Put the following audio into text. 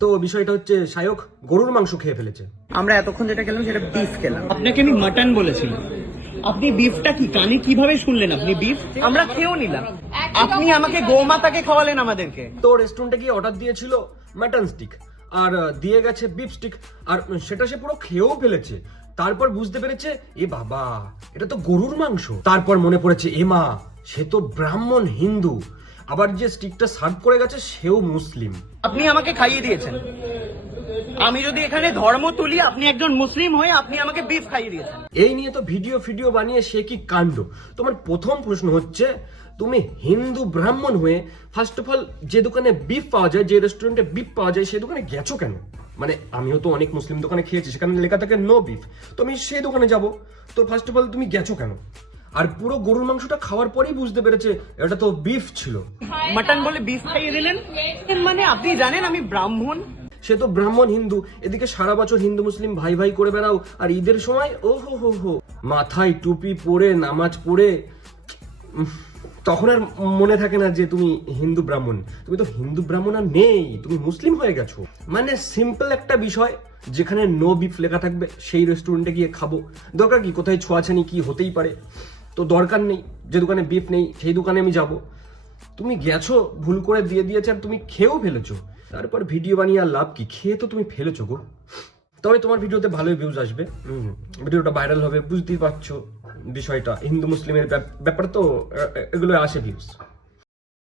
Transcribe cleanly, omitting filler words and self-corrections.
তো বিষয়টা হচ্ছে শায়ক গরুর মাংস খেয়ে ফেলেছে। আমরা এতক্ষণ যেটা খেলাম সেটা বিফ খেলাম। আপনাকে আমি মাটন বলেছিলাম, আপনি বিফটা কি কানে কিভাবে শুনলেন? আপনি বিফ আমরা খেয়েও নিলাম, আপনি আমাকে গোমাতাকে খাওয়ালেন আমাদেরকে। তো রেস্টুরেন্টে গিয়ে অর্ডার দিয়েছিল মাটন স্টিক আর দিয়ে গেছে বিফ স্টিক, আর সেটা সে পুরো খেয়েও ফেলেছে। তারপর বুঝতে পেরেছে এ বাবা এটা তো গরুর মাংস। তারপর মনে পড়েছে এ মা সে তো ব্রাহ্মণ হিন্দু, আবার যে স্টিকটা সার্ভ করে গেছে সেও মুসলিম। আপনি আমাকে খাইয়ে দিয়েছেন। আমি যদি এখানে ধর্ম তুলি, আপনি একজন মুসলিম হয়ে আপনি আমাকে বিফ খাইয়ে দিয়েছেন। এই নিয়ে তো ভিডিও বানিয়ে সে কি কাণ্ড। তোমার প্রথম প্রশ্ন হচ্ছে তুমি হিন্দু ব্রাহ্মণ হয়ে ফার্স্ট অফ অল যে দোকানে বিফ পাওয়া যায়, যে রেস্টুরেন্টে বিফ পাওয়া যায় সেই দোকানে গেছো কেন? মানে আমিও তো অনেক মুসলিম দোকানে খেয়েছি, সেখানে লেখা থাকে নো বিফ, তো আমি সেই দোকানে যাব, তো ফার্স্ট অফ অল তুমি গেছো কেন? আর পুরো গরুর মাংসটা খাওয়ার পরেই বুঝতে পেরেছে এটা তো বিফ ছিল। মাটন বলে বিফ খাইয়ে দিলেন, মানে আপনি জানেন আমি ব্রাহ্মণ। সে তো ব্রাহ্মণ হিন্দু, এদিকে সারা বছর হিন্দু মুসলিম ভাই ভাই করে বেড়াও, আর ঈদের সময় ও হো মাথায় টুপি পরে নামাজ পড়ে তখন আর মনে থাকে না যে তুমি হিন্দু ব্রাহ্মণ। তুমি তো হিন্দু ব্রাহ্মণ আর নেই, তুমি মুসলিম হয়ে গেছো। মানে সিম্পল একটা বিষয়, যেখানে নো বিফ লেখা থাকবে সেই রেস্টুরেন্টে গিয়ে খাবো, দরকার কি কোথায় ছোঁয়াছানি কি হতেই পারে, তো দরকার নেই। যে দোকানে বিফ নেই সেই দোকানে আমি যাব। তুমি গেছো ভুল করে দিয়ে দিয়েছে আর তুমি খেয়েও ফেলেছো, তারপর ভিডিও বানিয়ে আর লাভ কি? খেয়ে তো তুমি ফেলেছো গো। তবে তোমার ভিডিওতে ভালোই ভিউজ আসবে, ভিডিওটা ভাইরাল হবে, বুঝতেই পারছো বিষয়টা হিন্দু মুসলিমের ব্যাপার তো, এগুলো আসে ভিউজ।